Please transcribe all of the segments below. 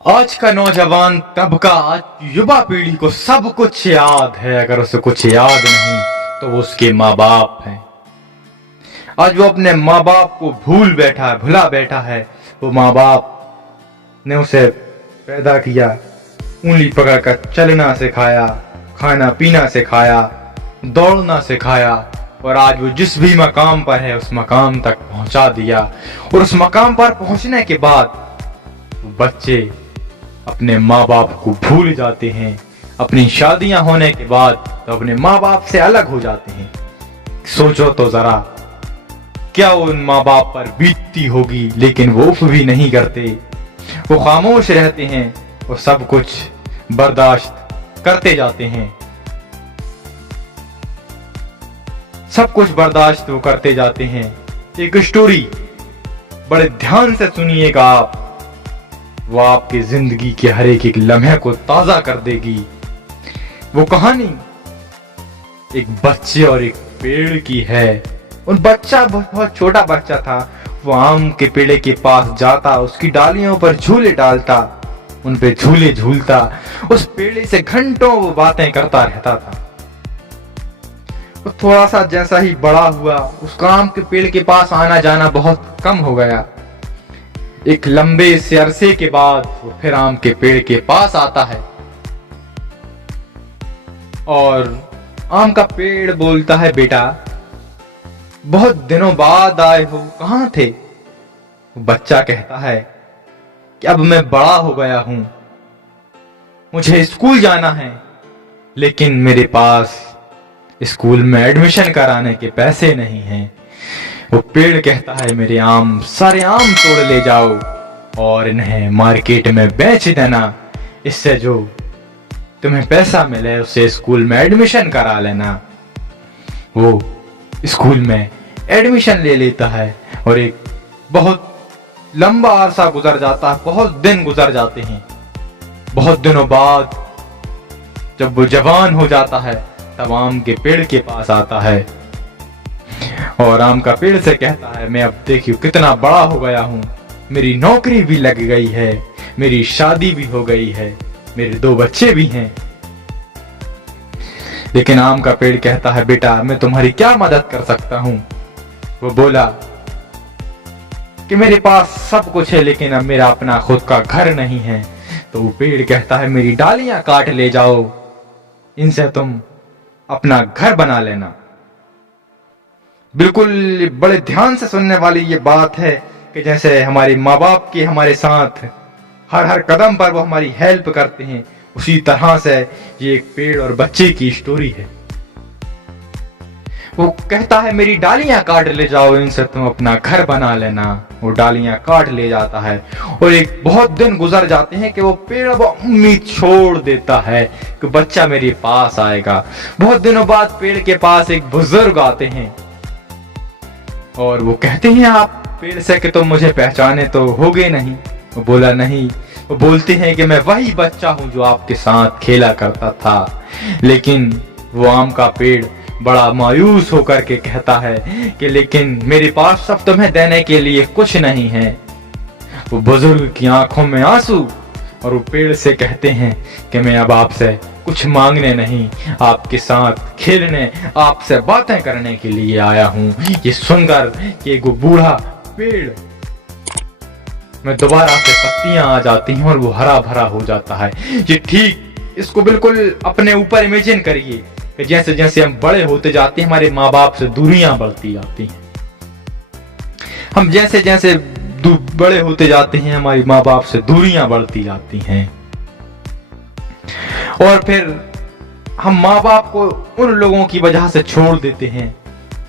आज का नौजवान तबका, आज युवा पीढ़ी को सब कुछ याद है। अगर उसे कुछ याद नहीं तो वो उसके माँ बाप हैं। आज वो अपने माँ बाप को भुला बैठा है। वो माँ बाप ने उसे पैदा किया, उंगली पकड़कर चलना सिखाया, खाना पीना सिखाया, दौड़ना सिखाया, और आज वो जिस भी मकाम पर है उस मकाम तक पहुंचा दिया। और उस मकाम पर पहुंचने के बाद बच्चे अपने माँ बाप को भूल जाते हैं। अपनी शादियां होने के बाद तो अपने माँ बाप से अलग हो जाते हैं। सोचो तो जरा, क्या उन माँ बाप पर बीतती होगी। लेकिन वो उफ भी नहीं करते, वो खामोश रहते हैं और सब कुछ बर्दाश्त करते जाते हैं। सब कुछ बर्दाश्त वो करते जाते हैं। एक स्टोरी बड़े ध्यान से सुनिएगा आप, वो आपकी जिंदगी के हर एक लम्हे को ताजा कर देगी। वो कहानी एक बच्चे और एक पेड़ की है। उन बच्चा बहुत छोटा बच्चा था। वो आम के पेड़ के पास जाता, उसकी डालियों पर झूले डालता, उन पे झूले झूलता, उस पेड़ से घंटों वो बातें करता रहता था। वो थोड़ा सा जैसा ही बड़ा हुआ, उसका आम के पेड़ के पास आना जाना बहुत कम हो गया। एक लंबे से अरसे के बाद वो फिर आम के पेड़ के पास आता है और आम का पेड़ बोलता है, बेटा बहुत दिनों बाद आए हो, कहां थे? वो बच्चा कहता है कि अब मैं बड़ा हो गया हूं, मुझे स्कूल जाना है, लेकिन मेरे पास स्कूल में एडमिशन कराने के पैसे नहीं हैं। वो पेड़ कहता है, मेरे सारे आम तोड़ ले जाओ और इन्हें मार्केट में बेच देना। इससे जो तुम्हें पैसा मिले उससे स्कूल में एडमिशन करा लेना। वो स्कूल में एडमिशन ले लेता है और एक बहुत लंबा अरसा गुजर जाता है, बहुत दिन गुजर जाते हैं। बहुत दिनों बाद जब वो जवान हो जाता है तब आम के पेड़ के पास आता है और आम का पेड़ से कहता है, मैं अब देखियो कितना बड़ा हो गया हूँ, मेरी नौकरी भी लग गई है, मेरी शादी भी हो गई है, मेरे 2 बच्चे भी हैं। लेकिन आम का पेड़ कहता है, बेटा मैं तुम्हारी क्या मदद कर सकता हूँ? वो बोला कि मेरे पास सब कुछ है लेकिन अब मेरा अपना खुद का घर नहीं है। तो वो पेड़ कहता है, मेरी डालियां काट ले जाओ, इनसे तुम अपना घर बना लेना। बिल्कुल बड़े ध्यान से सुनने वाली ये बात है कि जैसे हमारे माँ बाप की हमारे साथ हर कदम पर वो हमारी हेल्प करते हैं, उसी तरह से ये एक पेड़ और बच्चे की स्टोरी है। वो कहता है, मेरी डालियां काट ले जाओ, इनसे तुम अपना घर बना लेना। वो डालियां काट ले जाता है और एक बहुत दिन गुजर जाते हैं कि वो पेड़ वो उम्मीद छोड़ देता है कि बच्चा मेरे पास आएगा। बहुत दिनों बाद पेड़ के पास एक बुजुर्ग आते हैं और वो कहते हैं, आप पेड़ से कि तुम मुझे पहचाने तो होगे नहीं? वो बोला, नहीं। वो बोलते हैं कि मैं वही बच्चा हूं जो आपके साथ खेला करता था। लेकिन वो आम का पेड़ बड़ा मायूस होकर के कहता है कि लेकिन मेरे पास सब तुम्हें देने के लिए कुछ नहीं है। वो बुजुर्ग की आंखों में आंसू और वो पेड़ से कहते हैं कि मैं अब आपसे कुछ मांगने नहीं, आपके साथ खेलने, आपसे बातें करने के लिए आया हूँ। ये सुनकर कि वो बूढ़ा पेड़ में दोबारा से पत्तियां आ जाती हैं और वो हरा भरा हो जाता है। ये ठीक, इसको बिल्कुल अपने ऊपर इमेजिन करिए कि जैसे जैसे हम बड़े होते जाते हैं हमारे माँ बाप से दूरियां बढ़ती जाती हैं। हम जैसे जैसे बड़े होते जाते हैं हमारी माँ बाप से दूरियां बढ़ती जाती हैं और फिर हम माँ बाप को उन लोगों की वजह से छोड़ देते हैं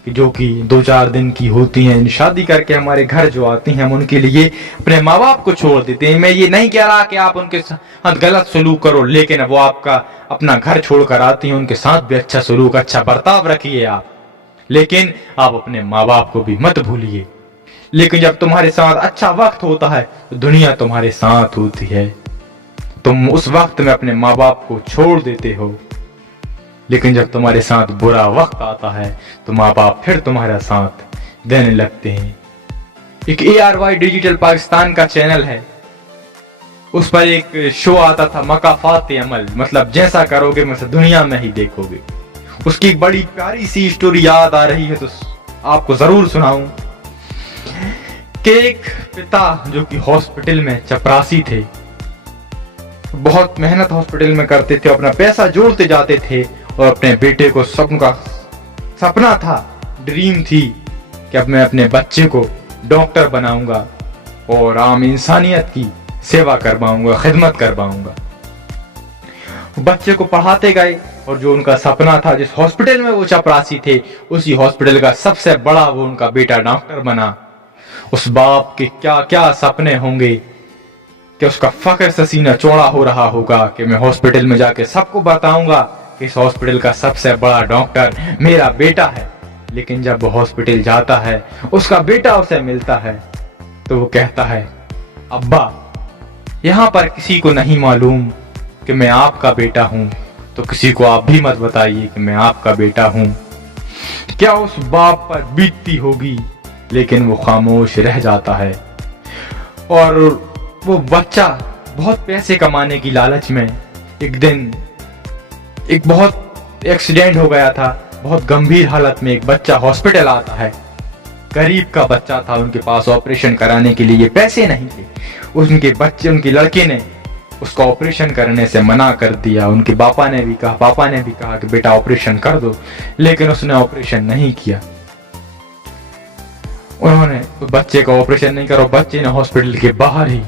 कि जो कि 2-4 दिन की होती हैं। शादी करके हमारे घर जो आती हैं हम उनके लिए अपने माँ बाप को छोड़ देते हैं। मैं ये नहीं कह रहा कि आप उनके साथ गलत सलूक करो, लेकिन वो आपका अपना घर छोड़कर आती हैं, उनके साथ भी अच्छा सलूक, अच्छा बर्ताव रखिए आप। लेकिन आप अपने माँ बाप को भी मत भूलिए। लेकिन जब तुम्हारे साथ अच्छा वक्त होता है तो दुनिया तुम्हारे साथ होती है। तुम उस वक्त में अपने माँ बाप को छोड़ देते हो, लेकिन जब तुम्हारे साथ बुरा वक्त आता है तो माँ बाप फिर तुम्हारा साथ देने लगते हैं। एक ARY डिजिटल पाकिस्तान का चैनल है, उस पर एक शो आता था मकाफात अमल, मतलब जैसा करोगे वैसे दुनिया में ही देखोगे। उसकी एक बड़ी प्यारी सी स्टोरी याद आ रही है तो आपको जरूर सुनाऊं कि एक पिता जो कि हॉस्पिटल में चपरासी थे, बहुत मेहनत हॉस्पिटल में करते थे, अपना पैसा जोड़ते जाते थे और अपने बेटे को सपना था, ड्रीम थी कि अब मैं अपने बच्चे को डॉक्टर बनाऊंगा और आम इंसानियत की सेवा करवाऊंगा, खिदमत करवाऊंगा। बच्चे को पढ़ाते गए और जो उनका सपना था, जिस हॉस्पिटल में वो चपरासी थे, उसी हॉस्पिटल का सबसे बड़ा वो उनका बेटा डॉक्टर बना। उस बाप के क्या क्या सपने होंगे कि उसका फख्र से सीना चौड़ा हो रहा होगा कि मैं हॉस्पिटल में जाके सबको बताऊंगा कि इस हॉस्पिटल का सबसे बड़ा डॉक्टर मेरा बेटा है। लेकिन जब वो हॉस्पिटल जाता है, उसका बेटा उसे मिलता है तो वो कहता है, अब्बा यहाँ पर किसी को नहीं मालूम कि मैं आपका बेटा हूं, तो किसी को आप भी मत बताइए कि मैं आपका बेटा हूं। क्या उस बाप पर बीतती होगी, लेकिन वो खामोश रह जाता है। और वो बच्चा बहुत पैसे कमाने की लालच में एक दिन एक बहुत एक्सीडेंट हो गया था, बहुत गंभीर हालत में एक बच्चा हॉस्पिटल आता है। गरीब का बच्चा था, उनके पास ऑपरेशन कराने के लिए पैसे नहीं थे। उनके लड़के ने उसका ऑपरेशन करने से मना कर दिया। उनके पापा ने भी कहा कि बेटा ऑपरेशन कर दो, लेकिन उसने ऑपरेशन नहीं किया। उन्होंने बच्चे का ऑपरेशन नहीं करा, बच्चे ने हॉस्पिटल के बाहर ही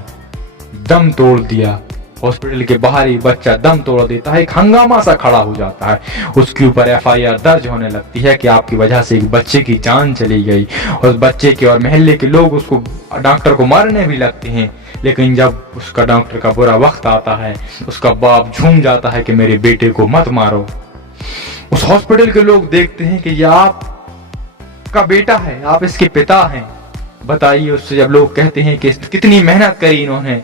दम तोड़ दिया। हॉस्पिटल के बाहर ही बच्चा दम तोड़ देता है, एक हंगामा सा खड़ा हो जाता है। उसके ऊपर FIR दर्ज होने लगती है कि आपकी वजह से एक बच्चे की जान चली गई। और बच्चे के और मोहल्ले के लोग उसको डॉक्टर को मारने भी लगते हैं। लेकिन जब उसका डॉक्टर का बुरा वक्त आता है, उसका बाप झूम जाता है कि मेरे बेटे को मत मारो। उस हॉस्पिटल के लोग देखते हैं कि ये आपका बेटा है, आप इसके पिता हैं। बताइए, उससे जब लोग कहते हैं कि कितनी मेहनत करी इन्होंने,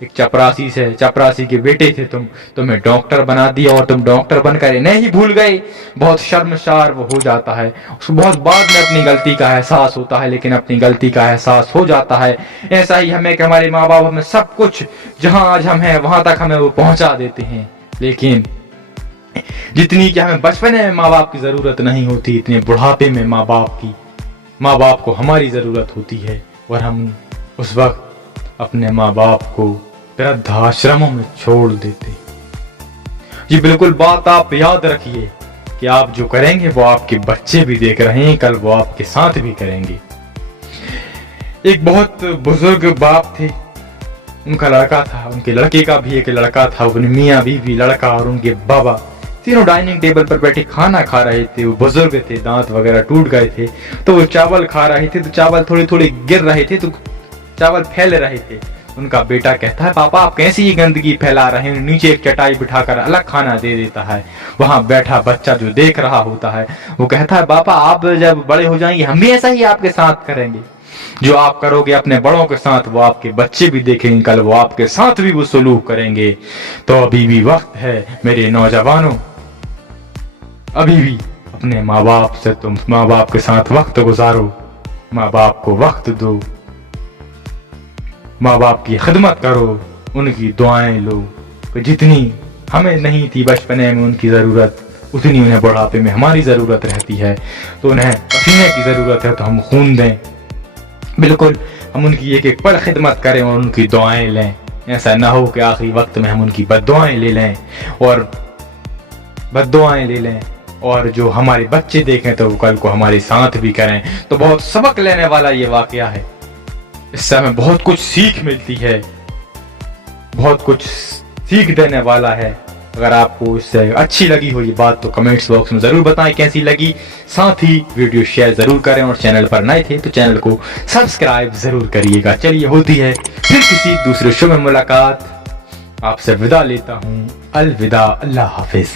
एक चपरासी के बेटे थे तुम, तुम्हें डॉक्टर बना दिया और तुम डॉक्टर बनकर इन्हें ही भूल गए। बहुत शर्मसार वो हो जाता है। उसको बहुत बाद में अपनी गलती का एहसास होता है, लेकिन अपनी गलती का एहसास हो जाता है। ऐसा ही हमें कि हमारे माँ बाप हमें सब कुछ, जहां आज हम हैं वहां तक हमें वो पहुंचा देते हैं, लेकिन जितनी कि हमें बचपन में माँ बाप की जरूरत नहीं होती, इतने बुढ़ापे में माँ बाप को हमारी जरूरत होती है। और हम उस वक्त अपने माँ बाप को वृद्धाश्रमों में छोड़ देते। जी बिल्कुल, बात आप याद रखिए कि आप जो करेंगे वो आपके बच्चे भी देख रहे हैं, कल वो आपके साथ भी करेंगे। एक बहुत बुजुर्ग बाप थे, उनका लड़का था, उनके लड़के का भी एक लड़का था, उनके मियाँ बीवी, लड़का और उनके बाबा तीनों डाइनिंग टेबल पर बैठे खाना खा रहे थे। वो बुजुर्ग थे, दांत वगैरह टूट गए थे, तो वो चावल खा रहे थे, तो चावल थोड़े थोड़े गिर रहे थे, तो चावल फैल रहे थे। उनका बेटा कहता है, पापा आप कैसी ये गंदगी फैला रहे हैं। नीचे एक चटाई बिठाकर अलग खाना दे देता है। वहां बैठा बच्चा जो देख रहा होता है वो कहता है, पापा आप जब बड़े हो जाएंगे हम भी ऐसा ही आपके साथ करेंगे। जो आप करोगे अपने बड़ों के साथ वो आपके बच्चे भी देखेंगे, कल वो आपके साथ भी वो सलूक करेंगे। तो अभी भी वक्त है मेरे नौजवानों, अभी भी अपने माँ बाप से तुम माँ बाप के साथ वक्त गुजारो, माँ बाप को वक्त दो, माँ बाप की खिदमत करो, उनकी दुआएं लो। तो जितनी हमें नहीं थी बचपने में उनकी ज़रूरत, उतनी उन्हें बुढ़ापे में हमारी ज़रूरत रहती है। तो उन्हें पसीने की ज़रूरत है तो हम खून दें, बिल्कुल हम उनकी एक एक पल खिदमत करें और उनकी दुआएं लें। ऐसा ना हो कि आखिरी वक्त में हम उनकी बद्दुआएं ले लें और जो हमारे बच्चे देखें तो वो कल को हमारे साथ भी करें। तो बहुत सबक लेने वाला ये वाकया है, इससे हमें बहुत कुछ सीख मिलती है, बहुत कुछ सीख देने वाला है। अगर आपको इससे अच्छी लगी हो ये बात तो कमेंट्स बॉक्स में जरूर बताएं कैसी लगी। साथ ही वीडियो शेयर जरूर करें और चैनल पर नए थे तो चैनल को सब्सक्राइब जरूर करिएगा। चलिए होती है फिर किसी दूसरे शो में मुलाकात। आपसे विदा लेता हूँ, अलविदा, अल्लाह हाफिज।